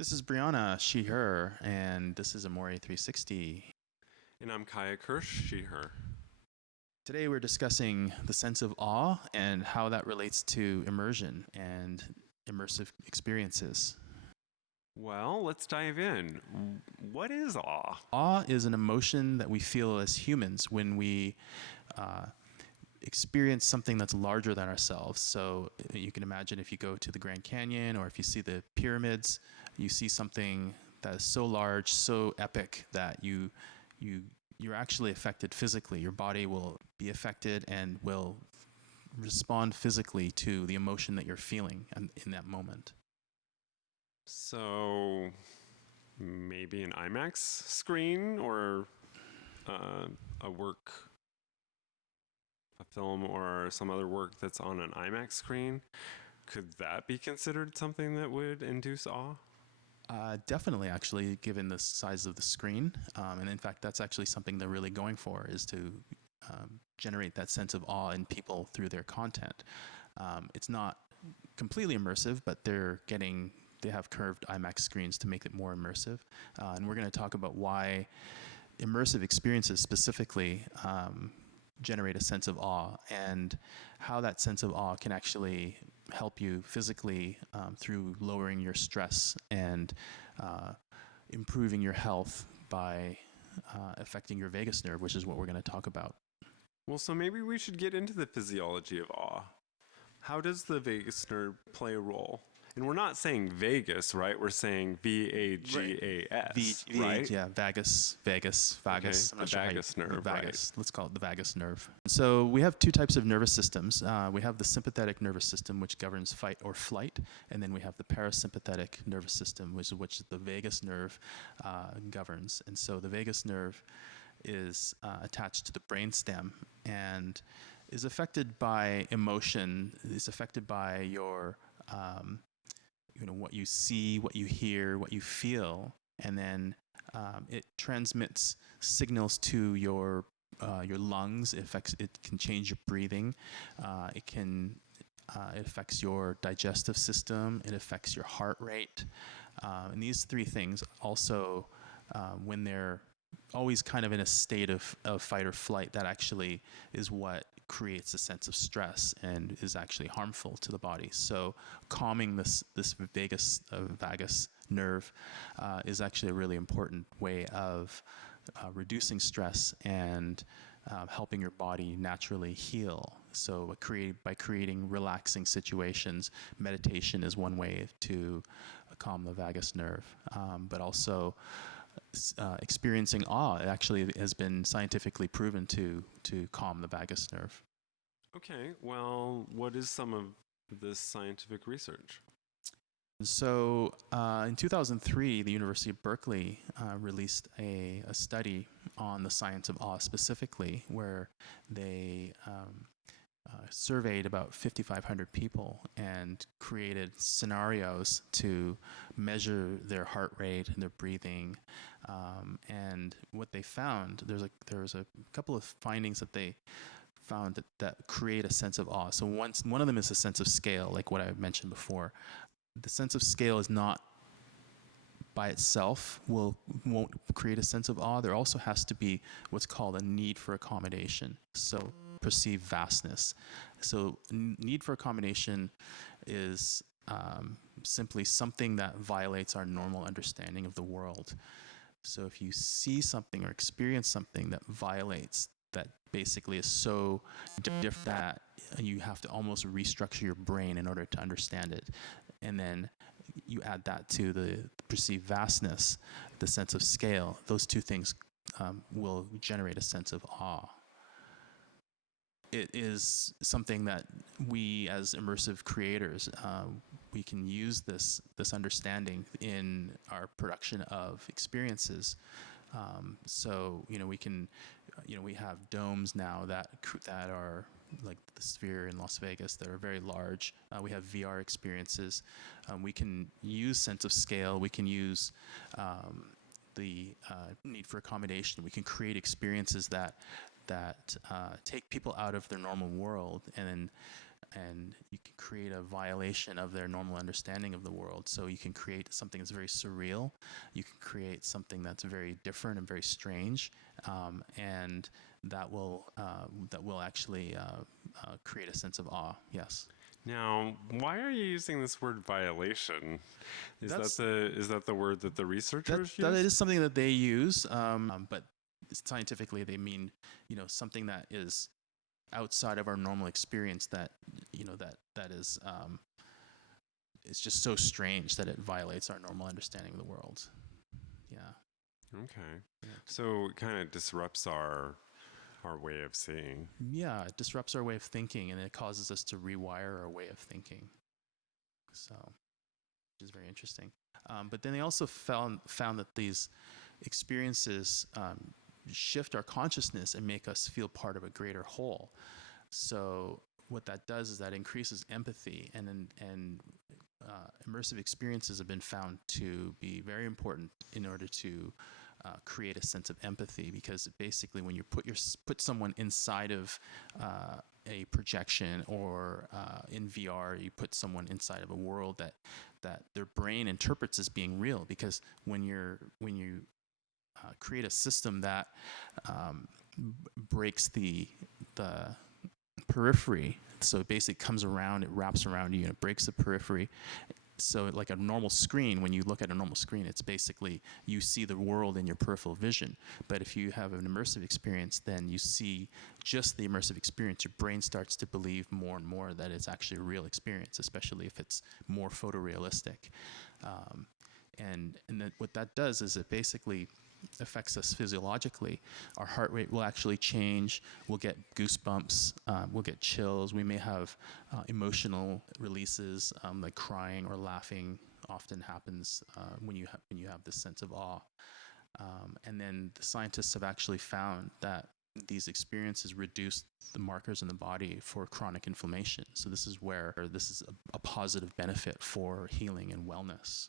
This is Brianna, she, her, and this is Amore360. And I'm Kiya, Kersh, she, her. Today we're discussing the sense of awe and how that relates to immersion and immersive experiences. Well, let's dive in. What is awe? Awe is an emotion that we feel as humans when we experience something that's larger than ourselves. So you can imagine if you go to the Grand Canyon or if you see the pyramids, you see something that is so large, so epic that you're actually affected physically. Your body will be affected and will respond physically to the emotion that you're feeling in that moment. So maybe an IMAX screen or a film or some other work that's on an IMAX screen. Could that be considered something that would induce awe? Definitely, actually, given the size of the screen. And in fact, that's actually something they're really going for, is to generate that sense of awe in people through their content. It's not completely immersive, but they have curved IMAX screens to make it more immersive. And we're going to talk about why immersive experiences specifically generate a sense of awe and how that sense of awe can actually help you physically through lowering your stress and improving your health by affecting your vagus nerve, which is what we're going to talk about. Well, so maybe we should get into the physiology of awe. How does the vagus nerve play a role? And we're not saying Vegas, right? We're saying VAGAS, right? Yeah, vagus. Okay, I'm not the sure vagus nerve, vagus. right. Let's call it the vagus nerve. So we have two types of nervous systems. We have the sympathetic nervous system, which governs fight or flight, and then we have the parasympathetic nervous system, which the vagus nerve governs. And so the vagus nerve is attached to the brainstem and is affected by emotion. Is affected by your what you see, what you hear, what you feel, and then it transmits signals to your lungs. It can change your breathing. It affects your digestive system. It affects your heart rate. And these three things also, when they're always kind of in a state of fight or flight, that actually is what creates a sense of stress and is actually harmful to the body. So calming this vagus nerve is actually a really important way of reducing stress and helping your body naturally heal. So by creating relaxing situations, meditation is one way to calm the vagus nerve, but also experiencing awe actually has been scientifically proven to calm the vagus nerve. Okay, well, what is some of this scientific research? So in 2003, the University of Berkeley released a study on the science of awe specifically, where they surveyed about 5,500 people and created scenarios to measure their heart rate and their breathing. And what they found, there was a couple of findings that they found that create a sense of awe. So one of them is a sense of scale, like what I mentioned before. The sense of scale is not by itself won't create a sense of awe. There also has to be what's called a need for accommodation. So perceived vastness. So need for accommodation is simply something that violates our normal understanding of the world. So if you see something or experience something that violates, that basically is so different that you have to almost restructure your brain in order to understand it. And then you add that to the perceived vastness, the sense of scale. Those two things will generate a sense of awe. It is something that we as immersive creators, we can use this understanding in our production of experiences. So we can, we have domes now that are like the Sphere in Las Vegas that are very large. We have VR experiences. We can use sense of scale. We can use the need for accommodation. We can create experiences that take people out of their normal world and then and you can create a violation of their normal understanding of the world. So you can create something that's very surreal. You can create something that's very different and very strange, and that will actually create a sense of awe. Yes. Now, why are you using this word violation? Is That's- that the word that the researchers That use? is something that they use, but scientifically they mean, something that is outside of our normal experience, that that is it's just so strange that it violates our normal understanding of the world. Yeah. Okay. Yeah. So it kind of disrupts our way of seeing. Yeah, it disrupts our way of thinking, and it causes us to rewire our way of thinking. So, which is very interesting. But then they also found that these experiences shift our consciousness and make us feel part of a greater whole. So what that does is that increases empathy, and immersive experiences have been found to be very important in order to create a sense of empathy, because basically when you put someone inside of a projection, or in VR, you put someone inside of a world that their brain interprets as being real, because when you create a system that breaks the periphery, so it basically comes around, it wraps around you, and it breaks the periphery. So like a normal screen, when you look at a normal screen, it's basically you see the world in your peripheral vision. But if you have an immersive experience, then you see just the immersive experience. Your brain starts to believe more and more that it's actually a real experience, especially if it's more photorealistic. And what that does is it basically affects us physiologically. Our heart rate will actually change. We'll get goosebumps. We'll get chills. We may have emotional releases, like crying or laughing. Often happens when you have this sense of awe. And then the scientists have actually found that these experiences reduce the markers in the body for chronic inflammation. So this is a positive benefit for healing and wellness.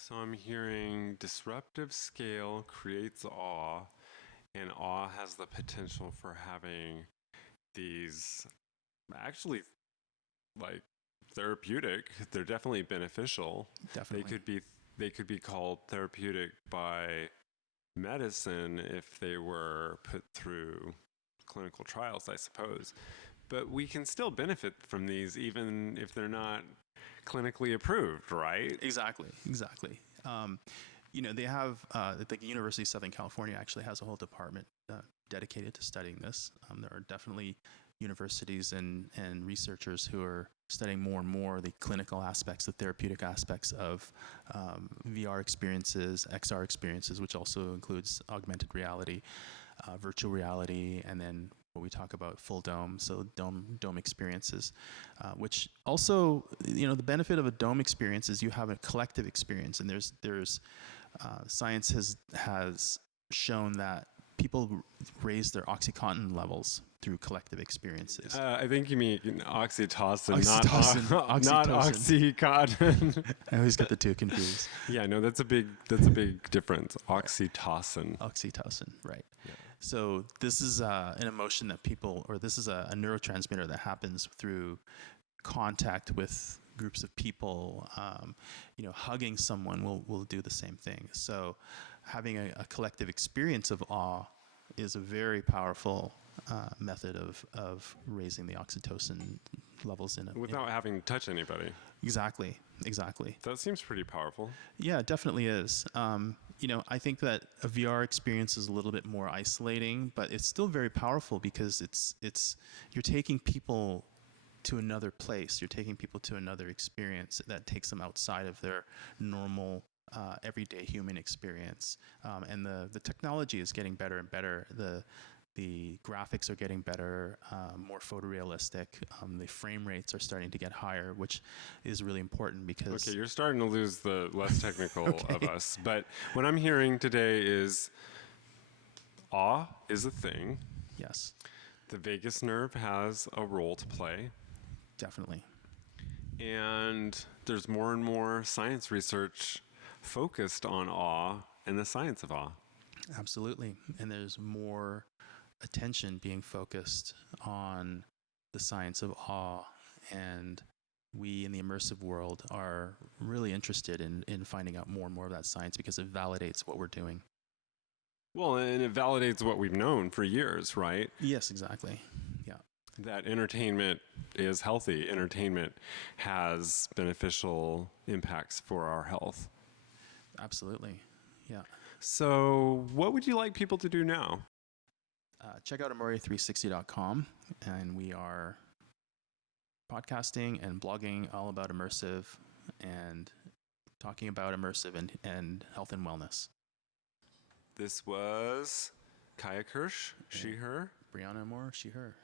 So I'm hearing disruptive scale creates awe, and awe has the potential for having these actually like therapeutic. They're definitely beneficial. Definitely. They could be called therapeutic by medicine if they were put through clinical trials, I suppose. But we can still benefit from these even if they're not clinically approved, right? Exactly. They have, the University of Southern California actually has a whole department dedicated to studying this. There are definitely universities and researchers who are studying more and more the clinical aspects, the therapeutic aspects of VR experiences, XR experiences, which also includes augmented reality, virtual reality, and then what we talk about full dome, so dome experiences, which also, the benefit of a dome experience is you have a collective experience, and there's science has shown that people raise their oxytocin levels through collective experiences. I think you mean oxytocin, Oxytocin. not oxycontin. I always get the two confused. Yeah, no, that's a big difference. Oxytocin. Oxytocin, right. Yeah. So this is an emotion that this is a neurotransmitter that happens through contact with groups of people. Hugging someone will do the same thing. So having a collective experience of awe is a very powerful method of raising the oxytocin levels Without having to touch anybody. Exactly. That seems pretty powerful. Yeah, it definitely is. I think that a VR experience is a little bit more isolating, but it's still very powerful because you're taking people to another place. You're taking people to another experience that takes them outside of their normal everyday human experience. And the technology is getting better and better. The graphics are getting better, more photorealistic. The frame rates are starting to get higher, which is really important because... Okay, you're starting to lose the less technical Okay. of us. But what I'm hearing today is awe is a thing. Yes, The vagus nerve has a role to play. definitely. And there's more and more science research focused on awe and the science of awe. Absolutely. And there's more attention being focused on the science of awe And we in the immersive world are really interested in finding out more and more of that science because it validates what we're doing. Well, and it validates what we've known for years, right? Yes, exactly. Yeah. That entertainment is healthy. Entertainment has beneficial impacts for our health. Absolutely. Yeah. So what would you like people to do now? Check out Amore360.com, and we are podcasting and blogging all about immersive and talking about immersive and health and wellness. This was Kiya Kersh, she, her. Brianna Amore, she, her.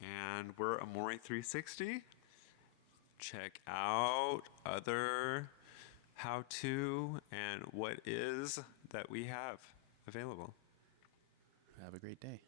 And we're Amore360. Check out other how-to and what is that we have available. Have a great day.